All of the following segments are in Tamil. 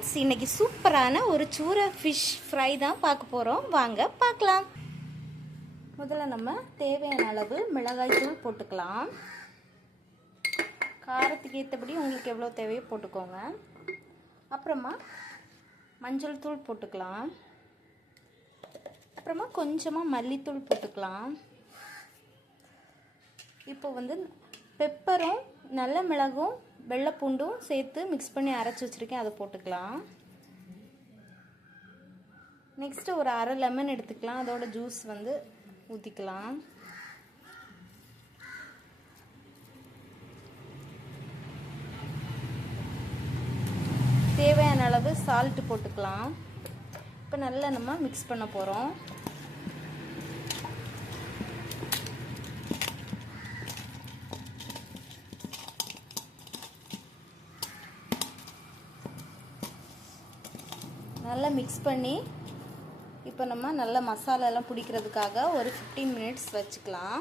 ஃப்ரெண்ட்ஸ், இன்னைக்கு சூப்பரான ஒரு சூரை ஃபிஷ் ஃப்ரை தான் பார்க்க போகிறோம். வாங்க பார்க்கலாம். முதல்ல நம்ம தேவையான அளவு மிளகாய் தூள் போட்டுக்கலாம். காரத்துக்கு ஏற்றபடி உங்களுக்கு எவ்வளோ தேவையோ போட்டுக்கோங்க. அப்புறமா மஞ்சள் தூள் போட்டுக்கலாம். அப்புறமா கொஞ்சமாக மல்லித்தூள் போட்டுக்கலாம். இப்போ பெப்பரும் நல்ல மிளகும் வெள்ளை பூண்டும் சேர்த்து மிக்ஸ் பண்ணி அரைச்சி வச்சுருக்கேன், அதை போட்டுக்கலாம். நெக்ஸ்ட்டு ஒரு அரை லெமன் எடுத்துக்கலாம், அதோட ஜூஸ் ஊற்றிக்கலாம். தேவையான அளவு சால்ட்டு போட்டுக்கலாம். இப்போ நல்லா நம்ம மிக்ஸ் பண்ண போகிறோம். நல்லா மிக்ஸ் பண்ணி இப்போ நம்ம நல்ல மசாலாலாம் பிடிக்கிறதுக்காக ஒரு 15 மினிட்ஸ் வச்சுக்கலாம்.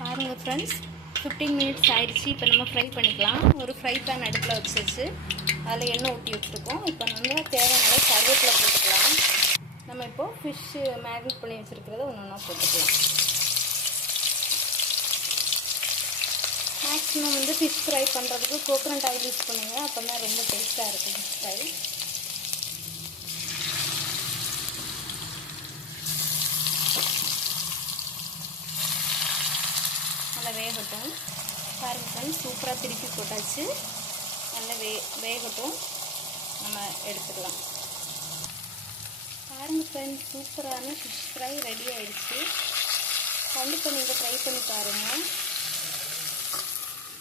பாருங்கள் ஃப்ரெண்ட்ஸ், 15 மினிட்ஸ் ஆயிடுச்சு. இப்போ நம்ம ஃப்ரை பண்ணிக்கலாம். ஒரு ஃப்ரை பேன் அடுப்பில் வச்சு அதில் எண்ணெய் ஊற்றி வச்சுருக்கோம். இப்போ நம்ம தேவையான கருவேப்பிலை போட்டுக்கலாம். நம்ம இப்போது ஃபிஷ்ஷு மேரினேட் பண்ணி வச்சுருக்கிறத ஒன்று ஒன்றா போட்டுக்கலாம். மேக்ஸிமம் ஃபிஷ் ஃப்ரை பண்ணுறதுக்கு கோகோனட் ஆயில் யூஸ் பண்ணுங்கள், அப்போ தான் ரொம்ப டேஸ்ட்டாக இருக்கும் ஃபிஷ் ஃப்ரை. நல்லா வேகட்டும். பாருங்கள் ஃப்ரெண்ட்ஸ், சூப்பராக திருப்பி போட்டாச்சு. நல்லா வேகட்டும், நம்ம எடுத்துக்கலாம். பாருங்கள் ஃப்ரெண்ட்ஸ், சூப்பரான ஃபிஷ் ஃப்ரை ரெடி ஆகிடுச்சு. கண்டிப்பாக நீங்கள் ட்ரை பண்ணி பாருங்கள்.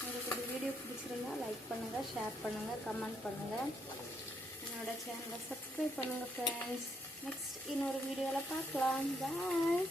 உங்களுக்கு இந்த வீடியோ பிடிச்சிருந்தா லைக் பண்ணுங்கள், ஷேர் பண்ணுங்கள், கமெண்ட் பண்ணுங்கள். என்னோடய சேனலை சப்ஸ்கிரைப் பண்ணுங்கள் ஃப்ரெண்ட்ஸ். நெக்ஸ்ட் இன்னொரு வீடியோவில் பார்க்கலாம். பாய்.